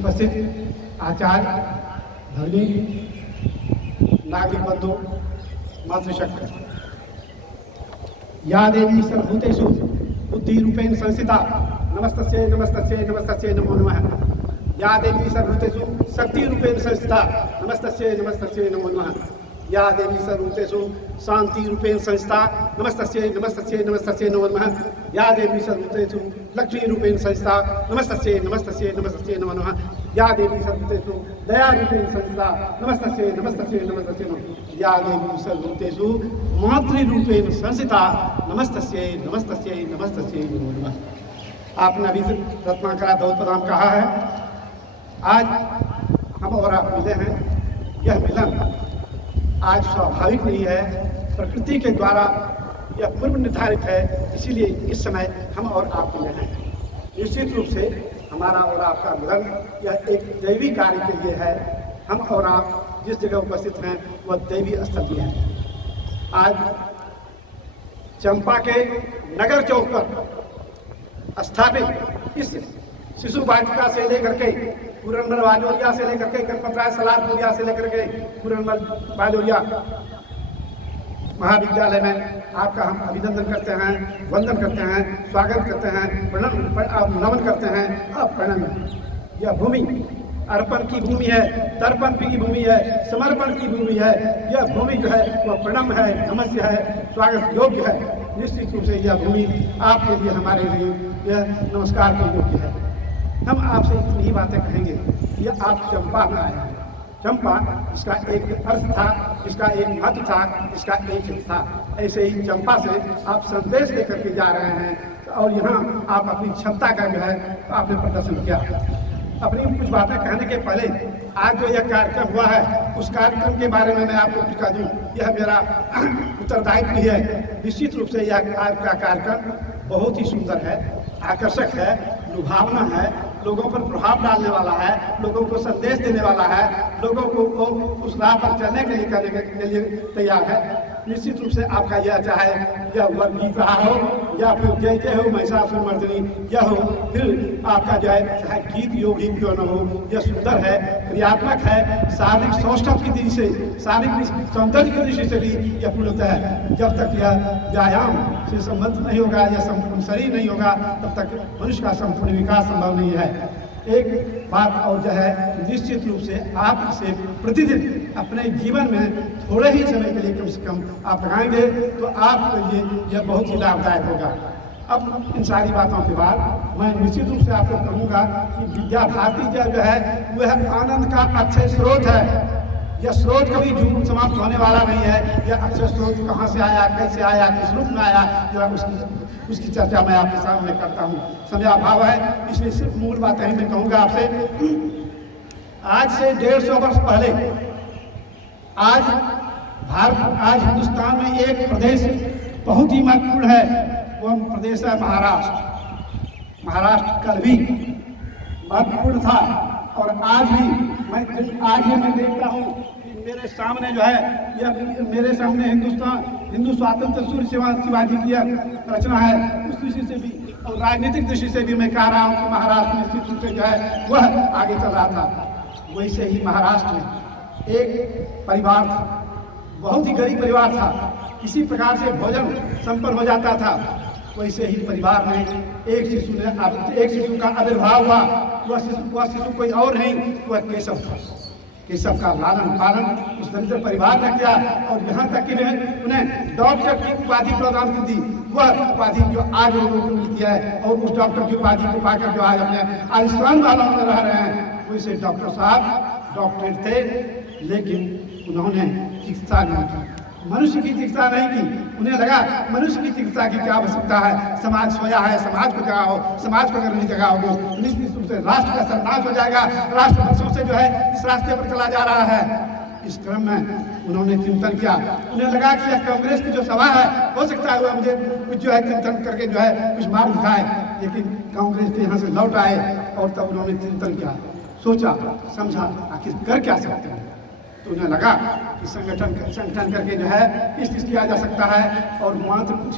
उपस्थित आचार्य, भगिनी, नागरिक बंधु, मातृशक्ति, या देवी सर्वभूतेषु बुद्धिरूपेण संस्थिता नमस्तस्यै नमस्तस्यै नमस्तस्यै नमो नमः। या देवी सर्वभूतेषु शक्तिरूपेण संस्थिता नमस्तस्यै नमस्तस्यै नमो नमः। या देवी सर्वभूतेषु शांतिरूपेण संस्थिता नमस्तस्यै नमस्तस्यै नमस्तस्यै नमो नमः। या देवी सर्वभूतेषु लक्ष्मीरूपेण संस्थिता नमस्तस्यै नमस्तस्यै नमस्तस्यै नमो नमः। या देवी सर्वभूतेषु दयारूपेण संस्थिता नमस्तस्यै नमस्तस्यै नमस्तस्यै नमो नमः। या देवी सर्वभूतेषु मातृरूपेण संस्थिता नमस्तस्यै नमस्तस्यै नमस्तस्यै नमो नमः। आपने अभी रत्नाकरा दौत प्रदान कहा है। आज हम और आप मिले हैं। यह मिलन आज स्वाभाविक नहीं है, प्रकृति के द्वारा यह पूर्व निर्धारित है। इसीलिए इस समय हम और आप मिले हैं। निश्चित रूप से हमारा और आपका मिलन यह एक दैवी कार्य के लिए है। हम और आप जिस जगह उपस्थित हैं वह दैवी स्थल भी है। आज चंपा के नगर चौक पर स्थापित इस शिशु वाटिका से लेकर के पुरंदर बाजोरिया से लेकर के गणपतराय सलारपुरिया से लेकर के पुरंदर बाजोरिया महाविद्यालय में आपका हम अभिनंदन करते हैं, वंदन करते हैं, स्वागत करते हैं, नमन करते हैं। अब प्रणम, यह भूमि अर्पण की भूमि है, तर्पण की भूमि है, समर्पण की भूमि है। यह भूमि जो है वह प्रणम है, नमस्य है, स्वागत योग्य है। निश्चित रूप से यह भूमि आपके लिए, हमारे लिए यह नमस्कार के योग्य है। हम आपसे इतनी ही बातें कहेंगे। यह आप चंपा में आए हैं। चंपा इसका एक अर्थ था, इसका एक महत्व था, इसका एक हित था। ऐसे ही चंपा से आप संदेश लेकर के जा रहे हैं और यहाँ आप अपनी क्षमता का जो है आपने प्रदर्शन किया। अपनी कुछ बातें कहने के पहले आज जो यह कार्यक्रम हुआ है उस कार्यक्रम के बारे में मैं आपको कुछ कह दूँ। यह मेरा उत्तरदायित्व भी है। निश्चित रूप से यह आज का कार्यक्रम बहुत ही सुंदर है, आकर्षक है, लुभावना है, लोगों पर प्रभाव डालने वाला है, लोगों को संदेश देने वाला है, लोगों को उस राह पर चलने के लिए करने के लिए तैयार है। निश्चित रूप से आपका यह चाहे यह वह गीत रहा हो या फिर जय जय हो महिषासुरमर्दिनी यह हो, फिर आपका जो है चाहे गीत योग ही क्यों न हो, यह सुंदर है, क्रियात्मक है, शारीरिक सौष्ठव की दृष्टि से, शारीरिक सौंदर्य की दृष्टि से भी यह पूर्णतः है। जब तक यह व्यायाम से संबंधित नहीं होगा, यह संपूर्ण शरीर नहीं होगा, तब तक मनुष्य का संपूर्ण विकास संभव नहीं है। एक बात और जो है, निश्चित रूप से आप इसे प्रतिदिन अपने जीवन में थोड़े ही समय के लिए कम से कम आप लगाएंगे तो आपके लिए यह बहुत ही लाभदायक होगा। अब इन सारी बातों के बाद मैं निश्चित रूप से आपको कहूँगा कि विद्या भारती जो है वह आनंद का अक्षय स्रोत है। यह स्रोत कभी झूठ समाप्त होने वाला नहीं है। यह अक्षय स्रोत कहाँ से आया, कैसे आया, किस रूप में आया, जरा उसकी चर्चा मैं आपके सामने करता हूँ। समय अभाव है, इसलिए सिर्फ मूल बातें ही मैं कहूँगा आपसे। आज से 150 वर्ष पहले आज हिंदुस्तान में एक प्रदेश बहुत ही महत्वपूर्ण है। वह प्रदेश है महाराष्ट्र। महाराष्ट्र कल भी महत्वपूर्ण था और आज भी मैं देखता हूँ मेरे सामने जो है यह मेरे सामने हिंदू स्वातंत्र सूर्य शिवाजी की रचना है। उस दृष्टि से भी और राजनीतिक दृष्टि से भी मैं कह रहा हूँ कि महाराष्ट्र निश्चित रूप से जो है वह आगे चल रहा था। वैसे ही महाराष्ट्र में एक परिवार था, बहुत ही गरीब परिवार था। किसी प्रकार से भोजन संपन्न हो जाता था। वैसे ही परिवार में एक शिशु का आविर्भाव हुआ। वह शिशु कोई और नहीं, वह केशव था। केशव का लालन पालन उस दरिद्र परिवार ने किया और यहाँ तक कि उन्हें डॉक्टर की उपाधि प्रदान की दी। वह उपाधि जो आज लोगों को मिलती है और उस डॉक्टर की उपाधि को पाकर जो आज अपने आयुष्मान वालों में रह रहे हैं, वैसे डॉक्टर साहब डॉक्टर थे, लेकिन उन्होंने चिकित्सा नहीं की, मनुष्य की चिकित्सा नहीं की। उन्हें लगा मनुष्य की चिकित्सा की क्या आवश्यकता है, समाज सोया है, समाज को जगाओ, समाज को अगर नहीं जगाओगे तो निश्चित रूप से राष्ट्र का सर्वनाश हो जाएगा। राष्ट्र वर्षों से जो है इस रास्ते पर चला जा रहा है। इस क्रम में उन्होंने चिंतन किया। उन्हें लगा कि यह कांग्रेस की जो सभा है, हो सकता है वह मुझे कुछ जो है चिंतन करके जो है कुछ मार्ग दिखाए। लेकिन कांग्रेस के यहाँ से लौट आए और तब उन्होंने चिंतन किया, सोचा समझा आखिर कर क्या सकते हैं। तो उन्हें लगा कि संगठन करके जो है इस चीज किया जा सकता है, और मात्र कुछ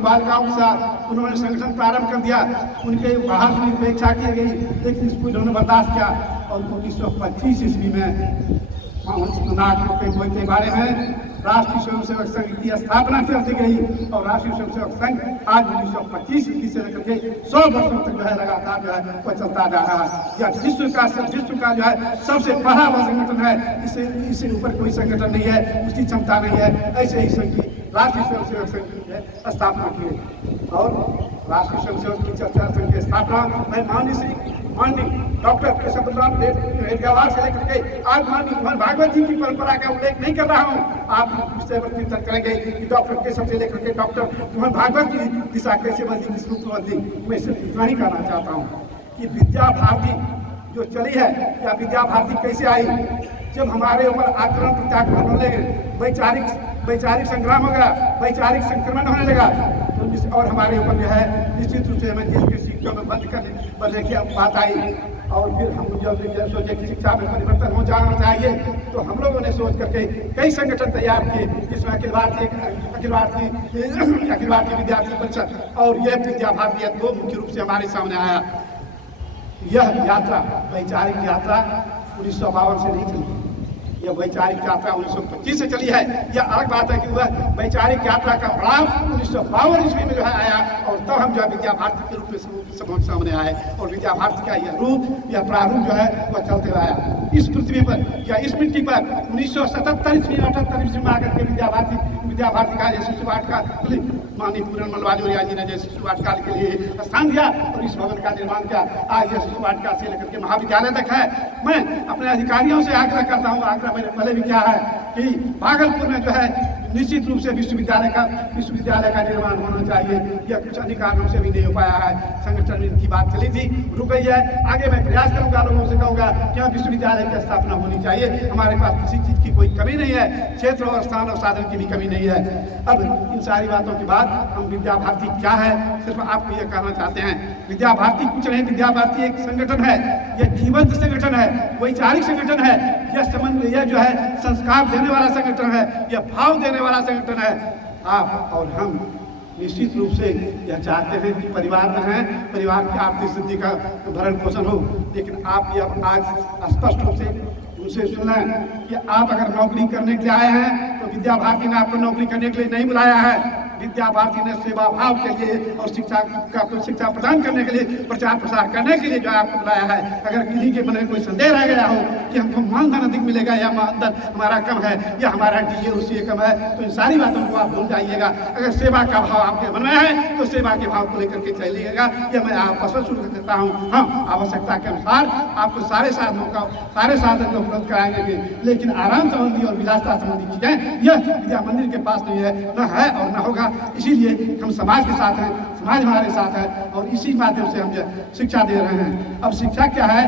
बालिकाओं के साथ उन्होंने संगठन प्रारंभ कर दिया। उनके बाहर की उपेक्षा की गई, लेकिन इसको उन्होंने बर्दाश्त किया और 1925 ईस्वी में के बारे में राष्ट्रीय स्वयंसेवक संघ की स्थापना कर दी गई, और राष्ट्रीय स्वयंसेवक संघ आज 1925 ईस्वी से लेकर के 100 वर्षों तक जो है लगातार जो है वो चलता जा रहा है। यह विश्व का जो है सबसे बड़ा वह संगठन है, इससे ऊपर कोई संगठन नहीं है, उसकी क्षमता नहीं है। ऐसे ही संघ की राष्ट्रीय स्वयंसेवक संघ की स्थापना की, और राष्ट्रीय स्वयंसेवक की चर्चा संघ की स्थापना मैं माननीय डॉक्टर केशवराम रेड्डीवार से लेकर के आज माननीय भागवत जी की परंपरा का उल्लेख नहीं कर रहा हूँ। आप विषय पर चिंतन करेंगे कि डॉक्टर केशव से लेकर के डॉक्टर मोहन भागवत की दिशा कैसे बदली, किस रूप में बदली। मैं सिर्फ इतना ही कहना चाहता हूँ कि विद्या भारती जो चली है, या विद्या भारती कैसे आई। जब हमारे ऊपर आक्रमण प्रत्याक्रमण होने लगे, वैचारिक संग्राम हो गया, वैचारिक संक्रमण होने लगा, तो और हमारे ऊपर जो है निश्चित रूप से हमें जेल के सीटों में बंद करने की बात आई। और फिर हम जब सोचे कि शिक्षा में परिवर्तन हो जाना चाहिए, तो हम लोगों ने सोच करके कई संगठन तैयार किए, जिसमें अखिल भारतीय विद्यार्थी परिषद और यह विद्या भारती दो मुख्य रूप से हमारे सामने आया। यह यात्रा वैचारिक यात्रा 1952 से नहीं चली, यह वैचारिक यात्रा 1925 से चली है। यह अलग बात है कि वह वैचारिक यात्रा का पड़ाव 1952 ईस्वी में जो है आया, और तब हम जो है विद्या भारती के रूप में सामने आए, और विद्या भारती का यह रूप, यह प्रारूप जो है वह चलते हुए आया। इस पृथ्वी पर या इस मिट्टी पर 1977 ईस्वी 78 ईस्वी में आकर के विद्या भारती का यह शिशु वाटिका माननीय पूरन मलवाजोरिया जी ने जैसे शिशु वाटिका के लिए स्थान दिया और इस भवन का निर्माण किया। आज यह शिशु वाटिका से लेकर के महाविद्यालय तक है। मैं अपने अधिकारियों से आग्रह करता हूँ, आग्रह मैंने पहले भी किया है कि भागलपुर में जो है निश्चित रूप से विश्वविद्यालय का निर्माण होना चाहिए। यह कुछ अधिकारियों से भी नहीं हो पाया है। संगठन में इनकी बात चली थी, रुक गई है। आगे मैं प्रयास करूंगा, लोगों से कहूंगा कि यहाँ विश्वविद्यालय की स्थापना होनी चाहिए। हमारे पास किसी चीज की कोई कमी नहीं है, क्षेत्र और स्थान और साधन की भी कमी नहीं है। अब इन सारी बातों के बाद हम विद्या भारती क्या है, सिर्फ आपको यह कहना चाहते हैं, विद्या भारती कुछ नहीं, विद्या भारती एक संगठन है। यह जीवंत संगठन है, वैचारिक संगठन है, यह जो है संस्कार देने वाला संगठन है, यह भाव देने वाला संगठन है। आप और हम निश्चित रूप से यह चाहते हैं कि परिवार में हैं, परिवार की आर्थिक स्थिति का भरण पोषण हो, लेकिन आप यह आज स्पष्ट रूप से उनसे सुना कि आप अगर नौकरी करने के लिए आए हैं तो विद्या भारती ने आपको नौकरी करने के लिए नहीं बुलाया है। विद्या भारती ने सेवा भाव के लिए और शिक्षा प्रदान करने के लिए, प्रचार प्रसार करने के लिए जो आपको बुलाया है। अगर किसी के मन में कोई संदेह रह गया हो कि हमको मानधन अधिक मिलेगा या मानधन हमारा कम है या हमारा डीए उससे कम है, तो इन सारी बातों को आप भूल जाइएगा। अगर सेवा का भाव आपके मन में है तो सेवा के भाव को लेकर के चलिएगा। यह मैं आप स्पष्ट शुरू कर देता हूँ। हम आवश्यकता के अनुसार आपको सारे साधन उपलब्ध कराएंगे, लेकिन आराम संबंधी और विलासता संबंधी चीजें यह विद्या मंदिर के पास नहीं है, न है और न होगा। इसीलिए हम समाज के साथ हैं, समाज हमारे साथ है, और इसी माध्यम से हम शिक्षा दे रहे हैं। अब शिक्षा क्या है?